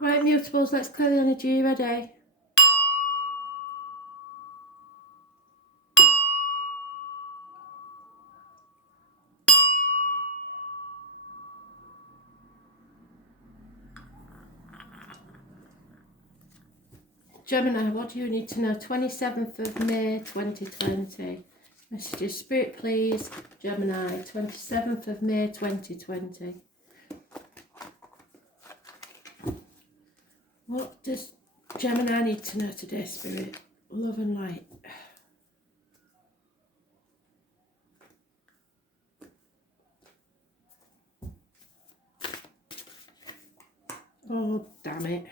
Right, Mutables, let's clear the energy. You ready? Gemini, what do you need to know? 27th of May 2020. Messages, Spirit, please. Gemini, 27th of May 2020. What does Gemini need to know today, Spirit? Love and light. Oh, damn it.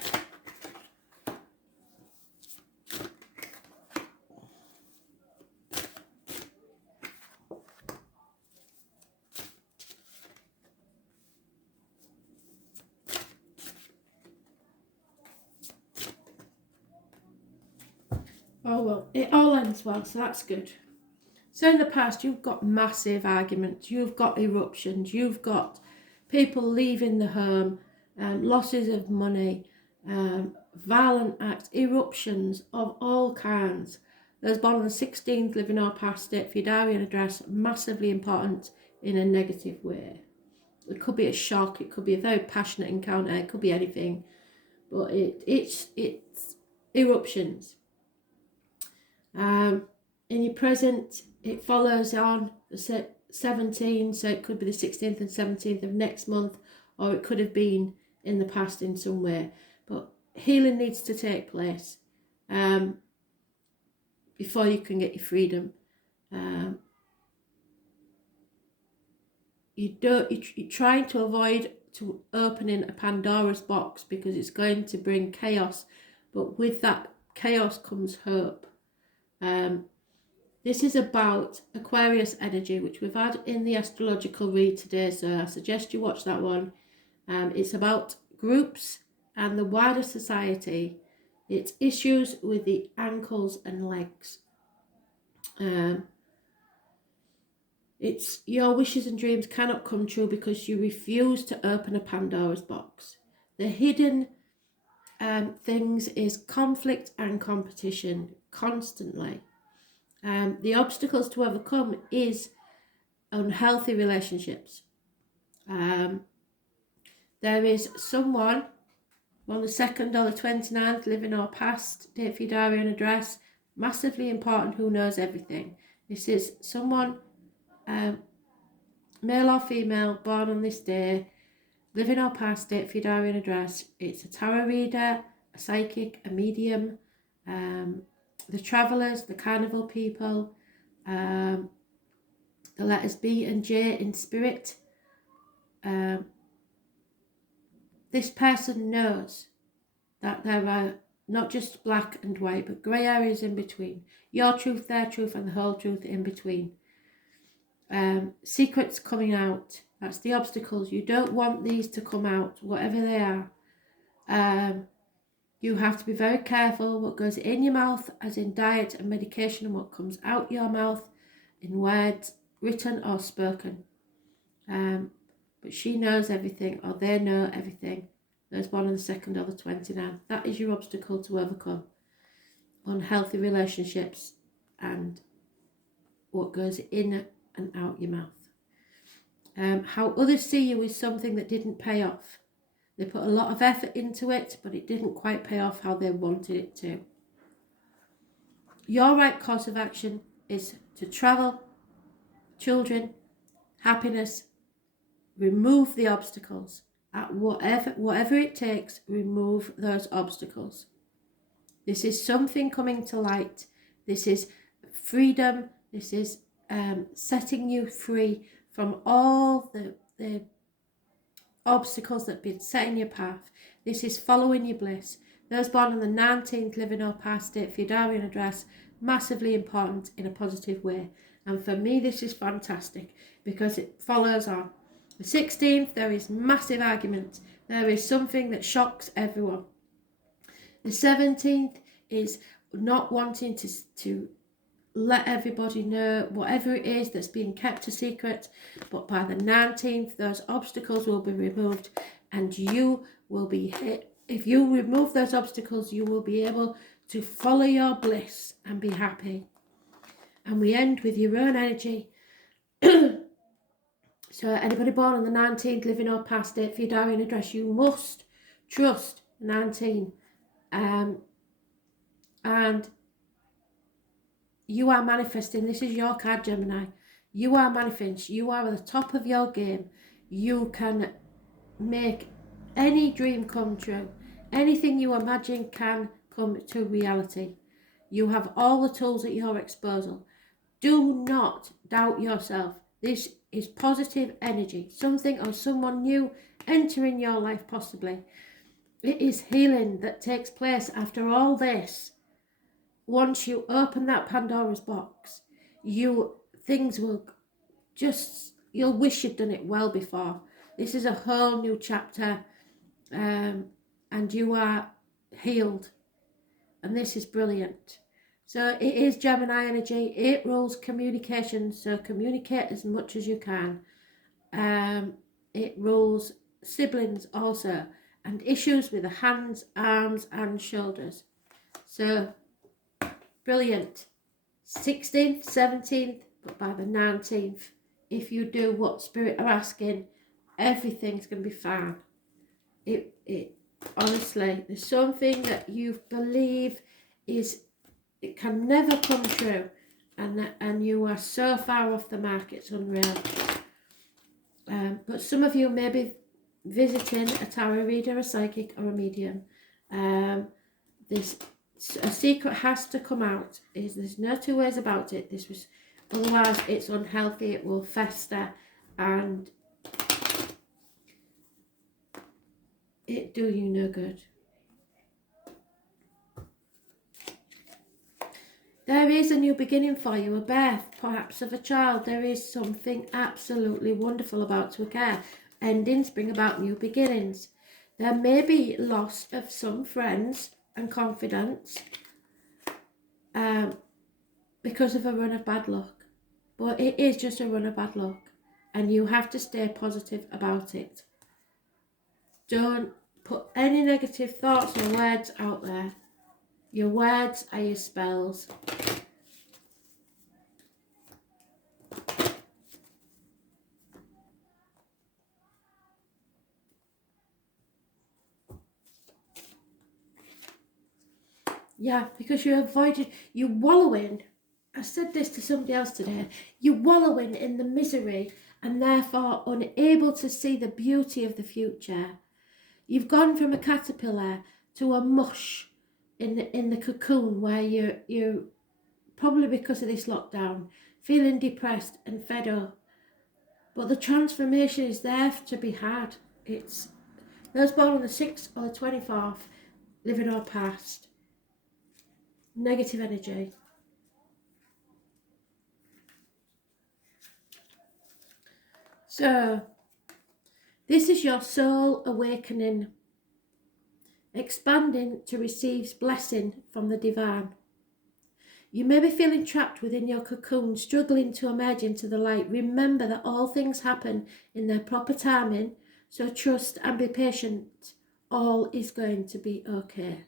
Oh well, it all ends well, so that's good. So in the past, you've got massive arguments, you've got eruptions, you've got people leaving the home, losses of money, violent acts, eruptions of all kinds. There's born on the 16th, living or past it, for your diary and address, massively important in a negative way. It could be a shock, it could be a very passionate encounter, it could be anything, but it's eruptions. In your present, it follows on the 17th, so it could be the 16th and 17th of next month, or it could have been in the past in some way. But healing needs to take place before you can get your freedom. You're trying to avoid opening a Pandora's box because it's going to bring chaos, but with that chaos comes hope. This is about Aquarius energy, which we've had in the astrological read today, so I suggest you watch that one. It's about groups and the wider society. It's issues with the ankles and legs. It's your wishes and dreams cannot come true because you refuse to open a Pandora's box. The hidden things is conflict and competition constantly. The obstacles to overcome is unhealthy relationships. There is someone on the 2nd or the 29th, living or past, date for your diary and address, massively important, who knows everything. This is someone, male or female, born on this day, living or past, date for your diary and address. It's a tarot reader, a psychic, a medium, the travellers, the carnival people, the letters B and J in spirit. This person knows that there are not just black and white, but grey areas in between. Your truth, their truth, and the whole truth in between. Secrets coming out. That's the obstacles. You don't want these to come out, whatever they are. You have to be very careful what goes in your mouth, as in diet and medication, and what comes out your mouth in words, written or spoken. But she knows everything, or they know everything. There's one on the 2nd or the 29th. That is your obstacle to overcome. Unhealthy relationships and what goes in and out your mouth. How others see you is something that didn't pay off. They put a lot of effort into it, but it didn't quite pay off how they wanted it to. Your right course of action is to travel, children, happiness, remove the obstacles. At whatever it takes, remove those obstacles. This is something coming to light. This is freedom. This is setting you free from all the obstacles that have been set in your path. This is following your bliss. Those born on the 19th, living or past it, for your diary and address, massively important in a positive way. And for me, this is fantastic because it follows on. The 16th, there is massive argument. There is something that shocks everyone. The 17th is not wanting to let everybody know whatever it is that's being kept a secret. But by the 19th, those obstacles will be removed and you will be hit if you remove those obstacles, you will be able to follow your bliss and be happy. And we end with your own energy. So anybody born on the 19th, living or past date for your diary and address, you must trust 19. And you are manifesting. This is your card, Gemini. You are manifesting. You are at the top of your game. You can make any dream come true. Anything you imagine can come to reality. You have all the tools at your disposal. Do not doubt yourself. This is positive energy. Something or someone new entering your life possibly. It is healing that takes place after all this. Once you open that Pandora's box, things will just, you'll wish you'd done it well before. This is a whole new chapter, and you are healed, and this is brilliant. So it is Gemini energy. It rules communication, so communicate as much as you can. It rules siblings also, and issues with the hands, arms and shoulders. So brilliant. 16th, 17th, but by the 19th, if you do what Spirit are asking, everything's going to be fine. It honestly, there's something that you believe it can never come true, and you are so far off the mark, it's unreal. But some of you may be visiting a tarot reader, a psychic or a medium. A secret has to come out. There's no two ways about it. Otherwise it's unhealthy, it will fester, and it do you no good. There is a new beginning for you, a birth perhaps of a child. There is something absolutely wonderful about to occur. Endings bring about new beginnings. There may be loss of some friends and confidence because of a run of bad luck. But it is just a run of bad luck, and you have to stay positive about it. Don't put any negative thoughts or words out there. Your words are your spells. Yeah, because you wallowing. I said this to somebody else today. You're wallowing in the misery and therefore unable to see the beauty of the future. You've gone from a caterpillar to a mush in the cocoon, where you're probably, because of this lockdown, feeling depressed and fed up. But the transformation is there to be had. It's those born on the 6th or the 24th, living or past. Negative energy. So, this is your soul awakening, expanding to receive blessing from the divine. You may be feeling trapped within your cocoon, struggling to emerge into the light. Remember that all things happen in their proper timing, so trust and be patient. All is going to be okay.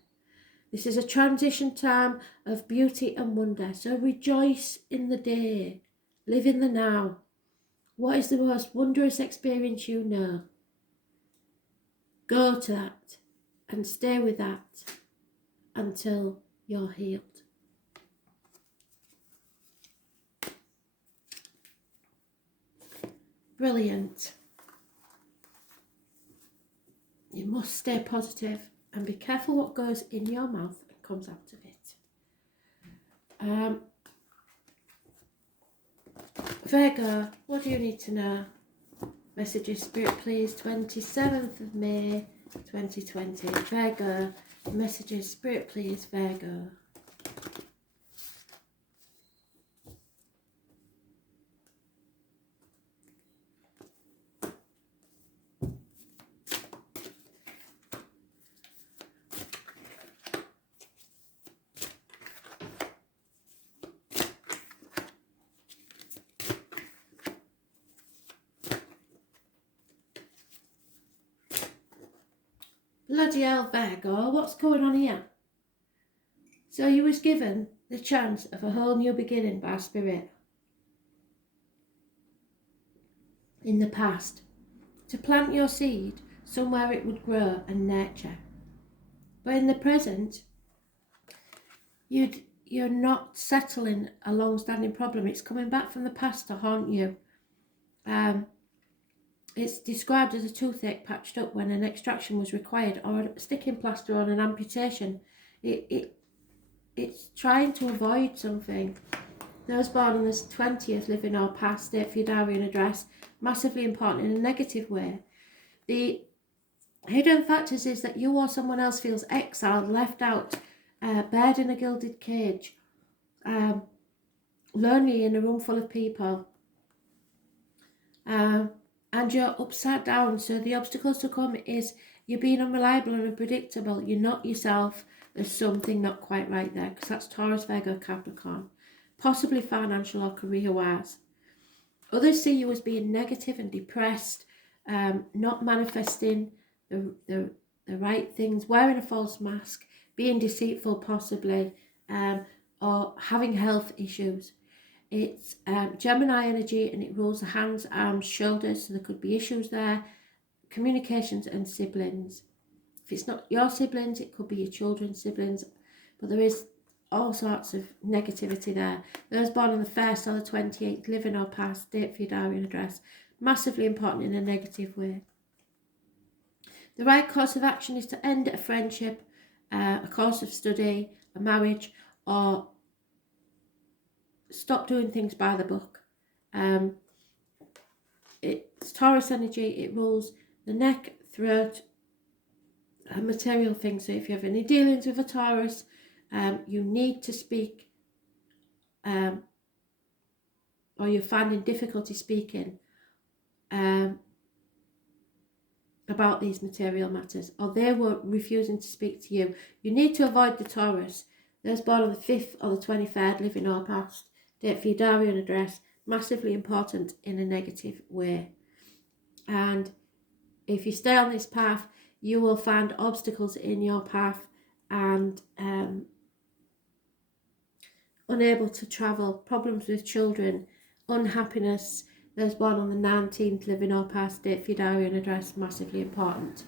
This is a transition time of beauty and wonder, so rejoice in the day. Live in the now. What is the most wondrous experience you know? Go to that and stay with that until you're healed. Brilliant. You must stay positive and be careful what goes in your mouth and comes out of it. Virgo, what do you need to know? Messages, Spirit, please. 27th of May 2020. Virgo, messages, Spirit, please. Virgo. Bloody hell, Virgo, what's going on here? So you was given the chance of a whole new beginning by Spirit in the past, to plant your seed somewhere it would grow and nurture. But in the present, you're not settling a long-standing problem. It's coming back from the past to haunt you. It's described as a toothache patched up when an extraction was required, or a sticking plaster on an amputation. It's trying to avoid something. Those born on the 20th, living or past, state for your diary and address, massively important in a negative way. The hidden factors is that you or someone else feels exiled, left out, buried in a gilded cage, lonely in a room full of people, and you're upside down. So the obstacles to come is you're being unreliable and unpredictable. You're not yourself. There's something not quite right there, because that's Taurus, Virgo, Capricorn, possibly financial or career-wise. Others see you as being negative and depressed, not manifesting the right things, wearing a false mask, being deceitful possibly, or having health issues. It's Gemini energy, and it rules the hands, arms, shoulders, so there could be issues there. Communications and siblings. If it's not your siblings, it could be your children's siblings, but there is all sorts of negativity there. Those born on the 1st or the 28th, living or past, date for your diary and address, massively important in a negative way. The right course of action is to end a friendship, a course of study, a marriage, or stop doing things by the book. It's Taurus energy. It rules the neck, throat, and material things. So if you have any dealings with a Taurus, you need to speak, or you're finding difficulty speaking about these material matters, or they were refusing to speak to you. You need to avoid the Taurus. Those born on the 5th or the 23rd, living or past, date for your diary and address, massively important in a negative way. And if you stay on this path, you will find obstacles in your path and unable to travel, problems with children, unhappiness. Those born on the 19th, living or past, date for your diary and address, massively important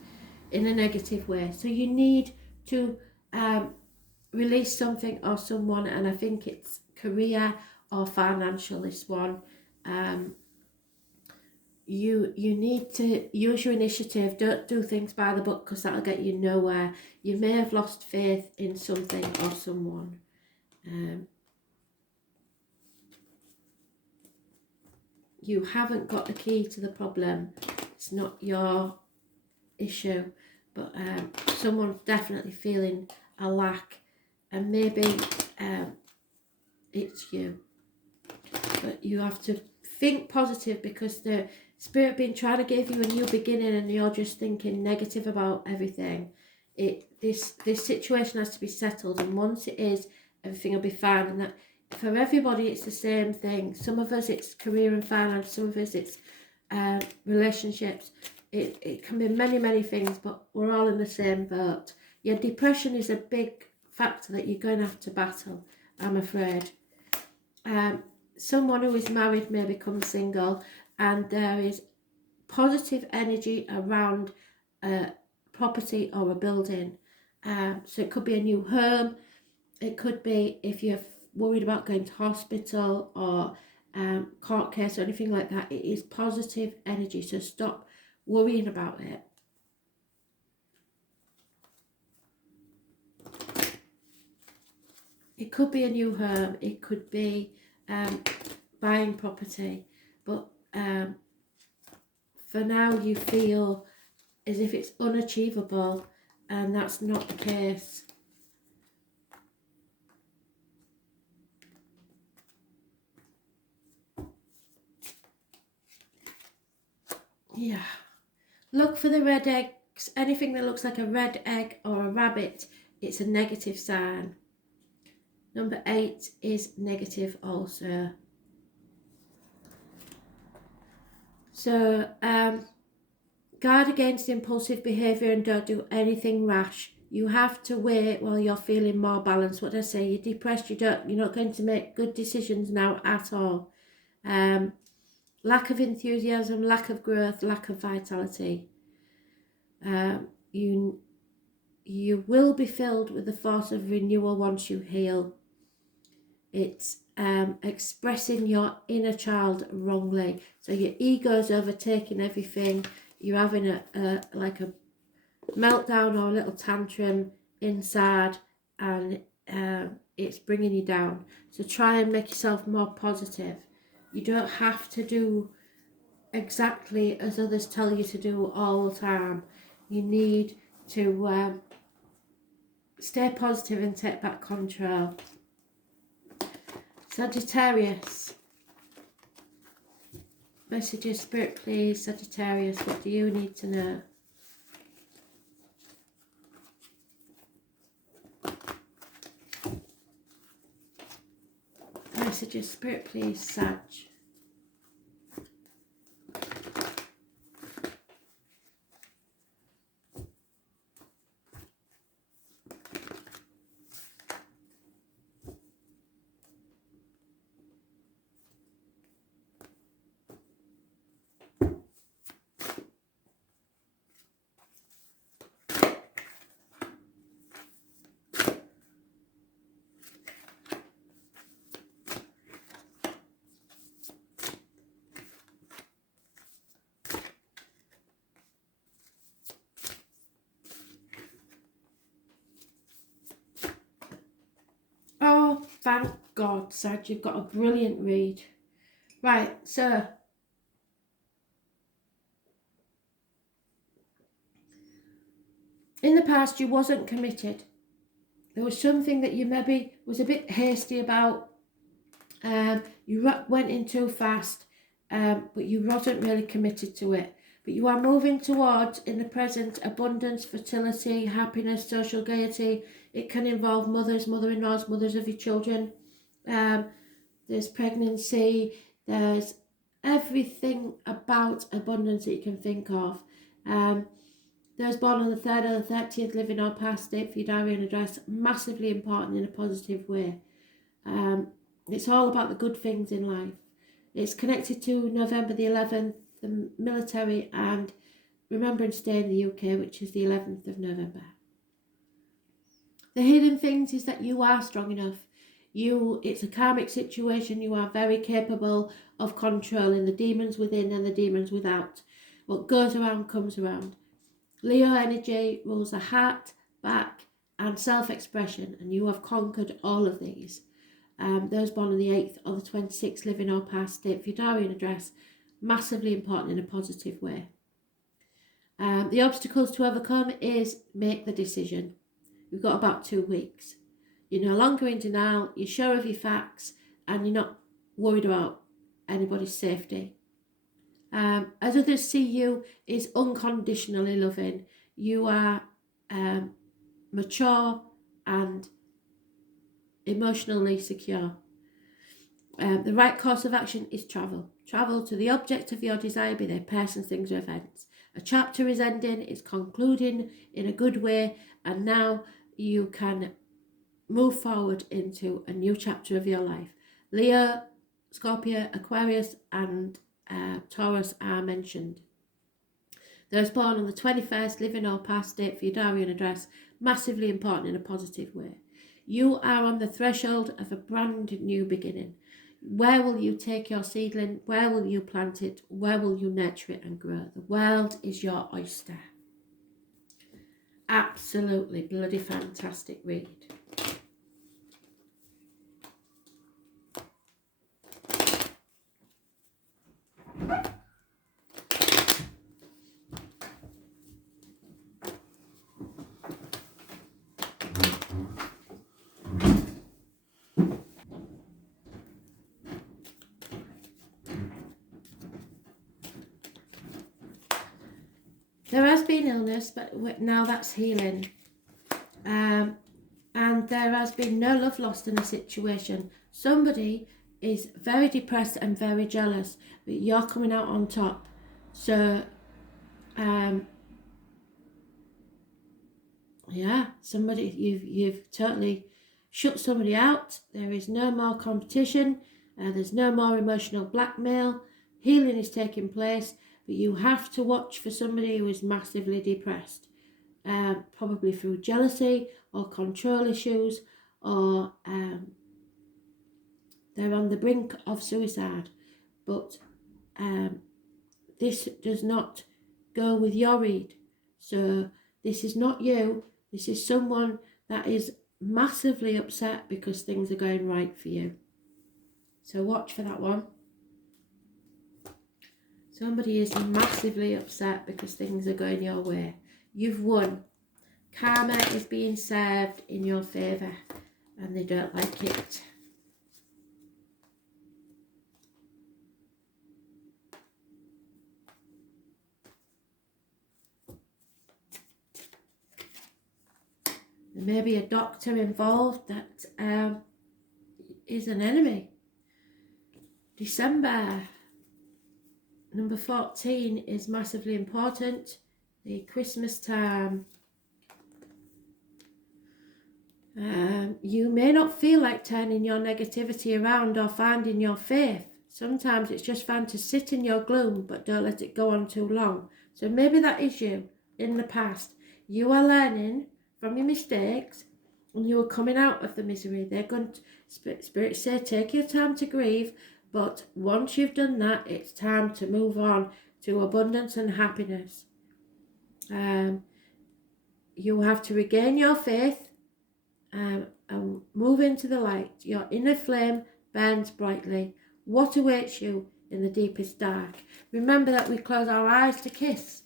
in a negative way. So you need to release something or someone, and I think it's career or financial, this one. You need to use your initiative. Don't do things by the book, because that'll get you nowhere. You may have lost faith in something or someone. You haven't got the key to the problem. It's not your issue, but someone's definitely feeling a lack, and maybe it's you. But you have to think positive, because the Spirit been trying to give you a new beginning, and you're just thinking negative about everything. This situation has to be settled, and once it is, everything will be fine. And that for everybody, it's the same thing. Some of us, it's career and finance. Some of us, it's relationships. It can be many things, but we're all in the same boat. Your depression is a big factor that you're going to have to battle, I'm afraid. Someone who is married may become single, and there is positive energy around a property or a building. So it could be a new home. It could be if you're worried about going to hospital or court case or anything like that. It is positive energy, so stop worrying about it. It could be a new home. It could be buying property, but for now you feel as if it's unachievable, and that's not the case. Yeah, look for the red eggs. Anything that looks like a red egg or a rabbit, it's a negative sign. Number 8 is negative also. So guard against impulsive behaviour and don't do anything rash. You have to wait while you're feeling more balanced. What did I say? You're depressed, you're not going to make good decisions now at all. Lack of enthusiasm, lack of growth, lack of vitality. You will be filled with the force of renewal once you heal. It's expressing your inner child wrongly. So your ego's overtaking everything. You're having a meltdown or a little tantrum inside, and it's bringing you down. So try and make yourself more positive. You don't have to do exactly as others tell you to do all the time. You need to stay positive and take back control. Sagittarius. Messages, Spirit, please. Sagittarius, what do you need to know? Messages, Spirit, please. Sag. Oh, thank God, Sag, you've got a brilliant read. Right, so in the past you wasn't committed. There was something that you maybe was a bit hasty about. You went in too fast, but you wasn't really committed to it. But you are moving towards, in the present, abundance, fertility, happiness, social gaiety. It can involve mothers, mother-in-laws, mothers of your children. There's pregnancy. There's everything about abundance that you can think of. Those born on the 3rd or the 30th, living or past, date for your diary and address, massively important in a positive way. It's all about the good things in life. It's connected to November the 11th, the military, and Remembrance Day in the UK, which is the 11th of November. The hidden things is that you are strong enough. It's a karmic situation. You are very capable of controlling the demons within and the demons without. What goes around comes around. Leo energy rules the heart, back, and self-expression, and you have conquered all of these. Those born on the 8th or the 26th, living or past, date for your diary and address, massively important in a positive way. The obstacles to overcome is make the decision. We've got about 2 weeks. You're no longer in denial, you're sure of your facts, and you're not worried about anybody's safety. As others see you is unconditionally loving. You are mature and emotionally secure. The right course of action is travel. Travel to the object of your desire, be they persons, things or events. A chapter is ending, it's concluding in a good way, and now you can move forward into a new chapter of your life. Leo, Scorpio, Aquarius and Taurus are mentioned. Those born on the 21st, living or past, date for your diary and address, massively important in a positive way. You are on the threshold of a brand new beginning. Where will you take your seedling? Where will you plant it? Where will you nurture it and grow? The world is your oyster. Absolutely bloody fantastic read. There has been illness, but now that's healing. And there has been no love lost in the situation. Somebody is very depressed and very jealous, but you're coming out on top. So Yeah, somebody, you've totally shut somebody out. There is no more competition. There's no more emotional blackmail. Healing is taking place, but you have to watch for somebody who is massively depressed, probably through jealousy or control issues, or they're on the brink of suicide. But this does not go with your read. So this is not you. This is someone that is massively upset because things are going right for you. So watch for that one. Somebody is massively upset because things are going your way. You've won. Karma is being served in your favour and they don't like it. There may be a doctor involved that is an enemy. December, number 14 is massively important. The Christmas time. You may not feel like turning your negativity around or finding your faith. Sometimes it's just fine to sit in your gloom, but don't let it go on too long. So maybe that is you in the past. You are learning from your mistakes and you are coming out of the misery. They're going to, Spirit say, take your time to grieve, but once you've done that, it's time to move on to abundance and happiness. You have to regain your faith and move into the light. Your inner flame burns brightly. What awaits you in the deepest dark? Remember that we close our eyes to kiss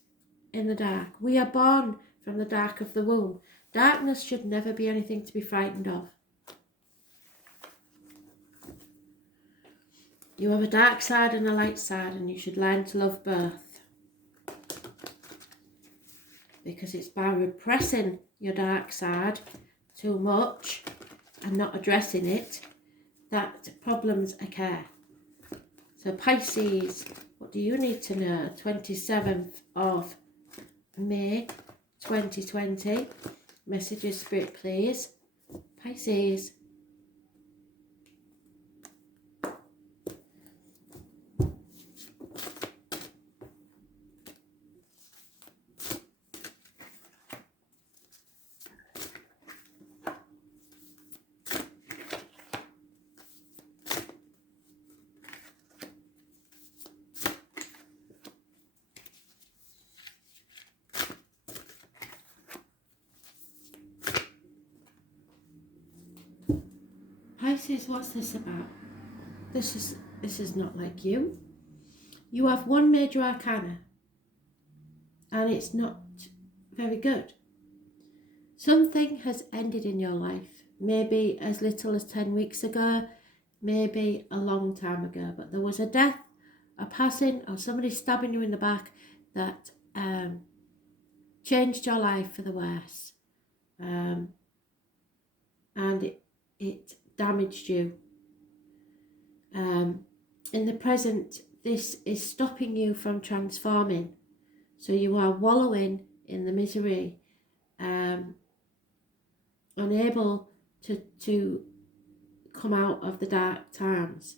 in the dark. We are born from the dark of the womb. Darkness should never be anything to be frightened of. You have a dark side and a light side, and you should learn to love both. Because it's by repressing your dark side too much and not addressing it that problems occur. So Pisces, what do you need to know? 27th of May 2020. Messages, Spirit, please. Pisces. Pisces, what's this about? This is not like you. You have one major arcana and it's not very good. Something has ended in your life, maybe as little as 10 weeks ago, maybe a long time ago, but there was a death, a passing, or somebody stabbing you in the back that changed your life for the worse, and it damaged you. In the present, this is stopping you from transforming. So you are wallowing in the misery, unable to come out of the dark times.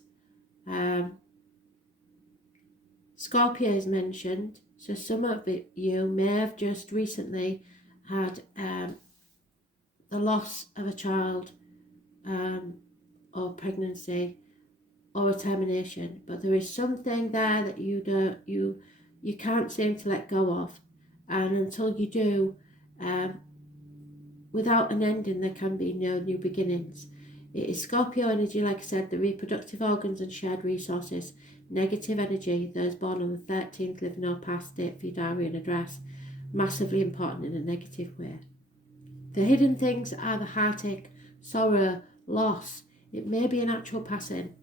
Scorpio is mentioned, so some of you may have just recently had the loss of a child, or pregnancy, or a termination, but there is something there that you can't seem to let go of, and until you do, without an ending there can be no new beginnings. It is Scorpio energy, like I said, the reproductive organs and shared resources. Negative energy, those born on the 13th, live no past date for your diary and address, massively important in a negative way. The hidden things are the heartache, sorrow, loss. It may be an actual passing.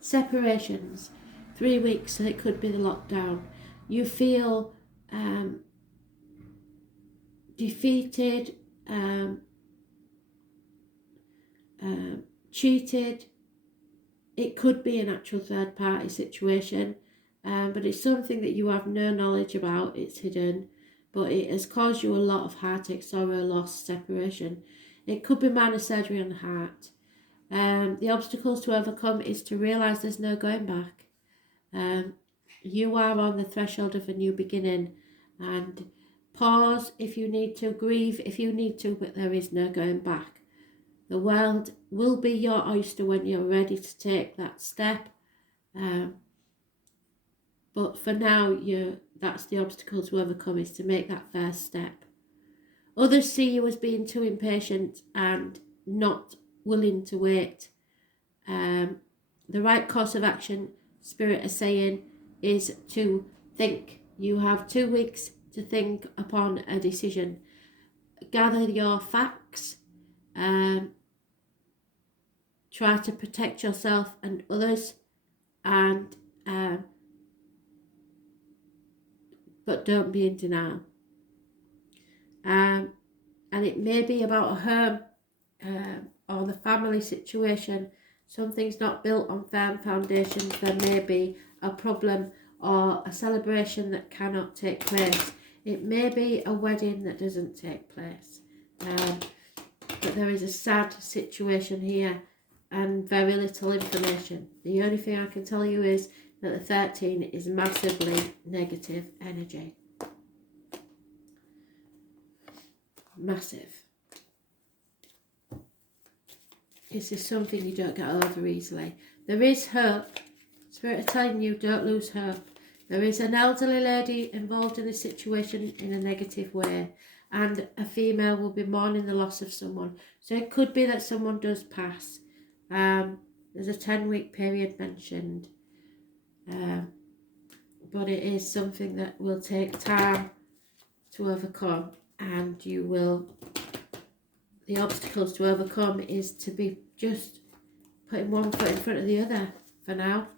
Separations, 3 weeks, so it could be the lockdown. You feel defeated, cheated. It could be an actual third party situation. but it's something that you have no knowledge about. It's hidden, but it has caused you a lot of heartache, sorrow, loss, separation. It could be minor surgery on the heart. The obstacles to overcome is to realise there's no going back. You are on the threshold of a new beginning, and pause if you need to, grieve if you need to, but there is no going back. The world will be your oyster when you're ready to take that step. But for now, that's the obstacle to overcome, is to make that first step. Others see you as being too impatient and not willing to wait. The right course of action, Spirit is saying, is to think. You have 2 weeks to think upon a decision. Gather your facts. Try to protect yourself and others, and but don't be in denial. And it may be about a home or the family situation. Something's not built on firm foundations. There may be a problem or a celebration that cannot take place. It may be a wedding that doesn't take place. But there is a sad situation here and very little information. The only thing I can tell you is that the 13 is massively negative energy. Massive. This is something you don't get over easily. There is hope. Spirit is telling you, don't lose hope. There is an elderly lady involved in this situation in a negative way, and a female will be mourning the loss of someone. So it could be that someone does pass. There's a 10-week period mentioned. But it is something that will take time to overcome, and you will, the obstacles to overcome is to be just putting one foot in front of the other for now.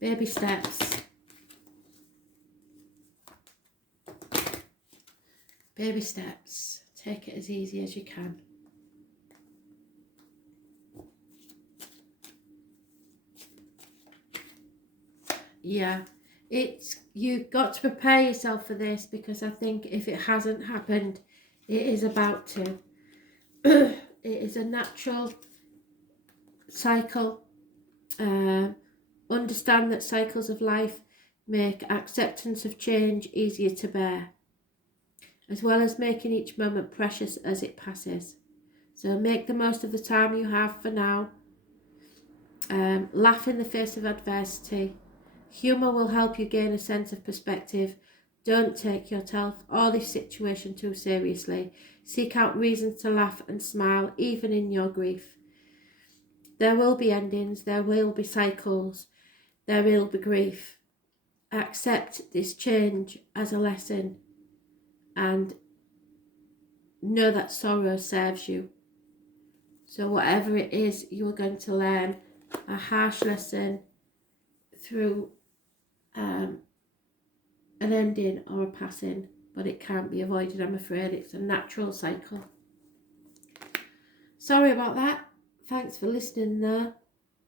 Baby steps. Baby steps. Take it as easy as you can. Yeah, you've got to prepare yourself for this, because I think if it hasn't happened, it is about to. It is a natural cycle. Understand that cycles of life make acceptance of change easier to bear, as well as making each moment precious as it passes. So make the most of the time you have for now. Laugh in the face of adversity. Humour will help you gain a sense of perspective. Don't take yourself or this situation too seriously. Seek out reasons to laugh and smile, even in your grief. There will be endings, there will be cycles, there will be grief. Accept this change as a lesson, and know that sorrow serves you. So whatever it is you are going to learn, a harsh lesson through an ending or a passing, but it can't be avoided, I'm afraid. It's a natural cycle. Sorry about that. Thanks for listening though.